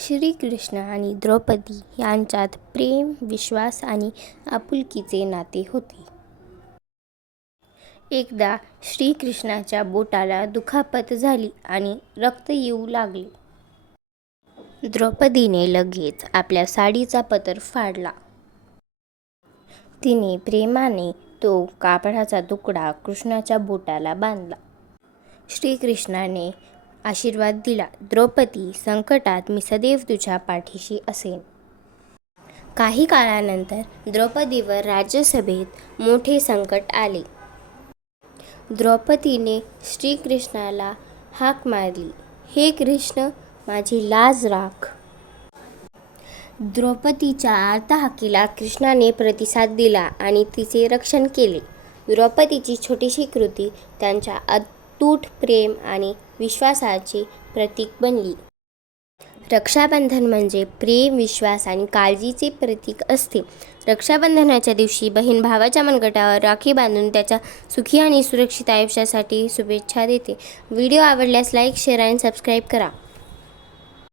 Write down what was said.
श्रीकृष्ण आणि द्रौपदी यांच्यात प्रेम, विश्वास आणि आपुलकीचे नाते होते. एकदा श्रीकृष्णाच्या बोटाला दुखापत झाली आणि रक्त येऊ लागले. द्रौपदीने लगेच आपल्या साडीचा पदर फाडला. तिने प्रेमाने तो कापडाचा तुकडा कृष्णाच्या बोटाला बांधला. श्रीकृष्णाने आशीर्वाद दिला, द्रौपदी, संकटात मी सदैव तुझ्या पाठीशी असेन. काही काळानंतर द्रौपदीवर राज्यसभेत मोठे संकट आले. द्रौपदीने श्रीकृष्णाला हाक मारली, हे कृष्ण, माझी लाज राख. द्रौपदीच्या आर्तहाकीला कृष्णाने प्रतिसाद दिला आणि तिचे रक्षण केले. द्रौपदीची छोटीशी कृती त्यांच्या अतूट प्रेम आणि विश्वासाचे प्रतीक बनली. रक्षाबंधन म्हणजे प्रेम, विश्वास आणि काळजीचे प्रतीक असते. रक्षाबंधनाच्या दिवशी बहीण भावाच्या मनगटावर राखी बांधून त्याच्या सुखी आणि सुरक्षित आयुष्यासाठी शुभेच्छा देते. व्हिडिओ आवडल्यास लाईक, शेअर आणि सबस्क्राईब करा.